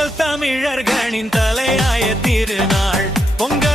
பொங்கல் தமிழர்களின் தலையாய திருநாள். பொங்கல்